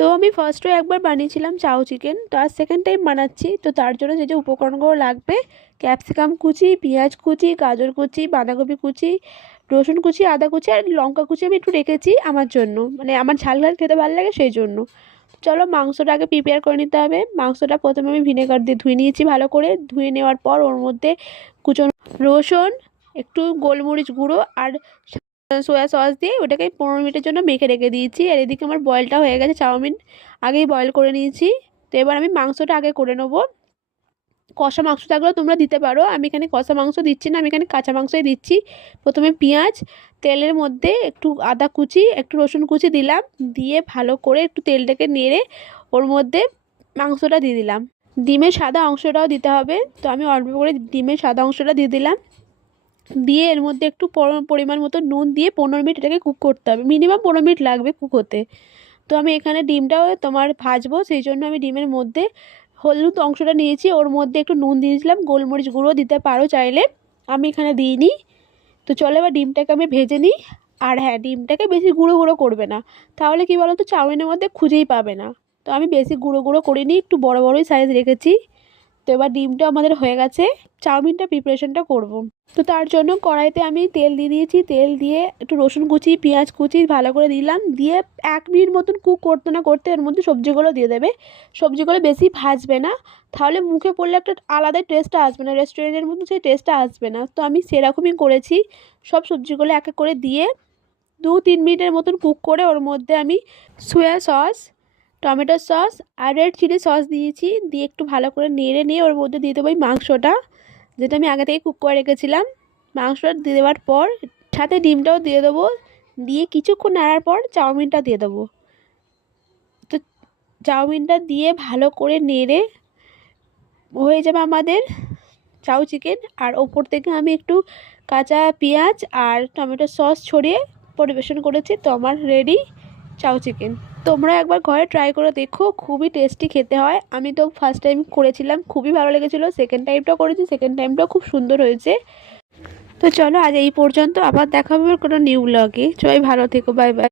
তো আমি ফার্স্টে একবার বানিয়েছিলাম চাউ চিকেন, তো আর সেকেন্ড টাইম বানাচ্ছি। তো তার জন্য যে যে উপকরণগুলো লাগবে, ক্যাপসিকাম কুচি, পেঁয়াজ কুচি, গাজর কুচি, বাঁধাকপি কুচি, রসুন কুচি, আদা কুচি আর লঙ্কা কুচি আমি একটু রেখেছি আমার জন্য, মানে আমার ঝাল ঝাল খেতে ভালো লাগে সেই জন্য। চলো মাংসটা আগে প্রিপেয়ার করে নিতে হবে। মাংসটা প্রথমে আমি ভিনেগার দিয়ে ধুয়ে নিয়েছি ভালো করে। ধুয়ে নেওয়ার পর ওর মধ্যে কুচনো রসুন, একটু গোলমরিচ গুঁড়ো আর সোয়া সস দিয়ে ওটাকে 15 মিনিটের জন্য মেখে রেখে দিয়েছি। আর এদিকে আমার বয়েলটা হয়ে গেছে, চাউমিন আগেই বয়েল করে নিয়েছি। তো এবার আমি মাংসটা আগে করে নেবো। কষা মাংস থাকলেও তোমরা দিতে পারো, আমি এখানে কষা মাংস দিচ্ছি না, আমি এখানে কাঁচা মাংসই দিচ্ছি। প্রথমে পেঁয়াজ, তেলের মধ্যে একটু আদা কুচি, একটু রসুন কুচি দিলাম, দিয়ে ভালো করে একটু তেলটাকে নেড়ে ওর মধ্যে মাংসটা দিয়ে দিলাম। ডিমের সাদা অংশটাও দিতে হবে, তো আমি অল্প করে ডিমের সাদা অংশটা দিয়ে দিলাম। দিয়ে এর মধ্যে একটু পরিমাণ মতো নুন দিয়ে 15 মিনিট এটাকে কুক করতে হবে, মিনিমাম 15 মিনিট লাগবে কুক হতে। তো আমি এখানে ডিমটাও তোমার ভাজবো, সেই জন্য আমি ডিমের মধ্যে হলুদ অংশটা নিয়েছি, ওর মধ্যে একটু নুন দিয়েছিলাম, গোলমরিচ গুঁড়ো দিতে পারো চাইলে, আমি এখানে দিইনি। তো চলো এবার ডিমটাকে আমি ভেজে নিই। আর হ্যাঁ, ডিমটাকে বেশি গুঁড়ো গুঁড়ো করবে না, তাহলে কি বলো তো চাউমিনের মধ্যে খুঁজেই পাবে না। তো আমি বেশি গুঁড়ো গুঁড়ো করিনি, একটু বড় বড়ই সাইজ রেখেছি। তো এবার ডিমটা আমাদের হয়ে গেছে, চাউমিনটা প্রিপারেশনটা করব। তো তার জন্য কড়াইতে আমি তেল দিয়ে দিয়েছি, তেল দিয়ে একটু রসুন কুচি, পেঁয়াজ কুচি ভালো করে দিলাম, দিয়ে 1 মিনিট মতন কুক করতে না করতে এর মধ্যে সবজিগুলো দিয়ে দেবে। সবজিগুলো বেশি ভাজবে না, তাহলে মুখে পড়লে একটা আলাদা টেস্টটা আসবে না, রেস্টুরেন্টের মতো সেই টেস্টটা আসবে না। তো আমি সেরকমই করেছি, সব সবজিগুলো এক এক করে দিয়ে 2-3 মিনিটের মতন কুক করে ওর মধ্যে আমি সোয়া সস, টমেটো সস আর রেড চিলি সস দিয়েছি। দিয়ে একটু ভালো করে নেড়ে নিয়ে ওর মধ্যে দিয়ে দেবো এই মাংসটা, যেটা আমি আগে থেকে কুক করে রেখেছিলাম। মাংসটা দিয়ে দেওয়ার পর সাথে ডিমটাও দিয়ে দেবো, দিয়ে কিছুক্ষণ নাড়ার পর চাউমিনটা দিয়ে দেবো। তো চাউমিনটা দিয়ে ভালো করে নেড়ে হয়ে যাবে আমাদের চাউ চিকেন। আর ওপর থেকে আমি একটু কাঁচা পেঁয়াজ আর টমেটো সস ছড়িয়ে পরিবেশন করেছি। তো আমার রেডি চাউ চিকেন। তোমরা একবার ঘরে ট্রাই করে দেখো, খুবই টেস্টি খেতে হয়। আমি তো ফার্স্ট টাইম করেছিলাম, খুবই ভালো লেগেছিলো। সেকেন্ড টাইমটাও করেছি, সেকেন্ড টাইমটাও খুব সুন্দর হয়েছে। তো চলো আজ এই পর্যন্ত, আবার দেখা হবে কোনো নিউ ব্লগে। সবাই ভালো থেকো, বাই বাই।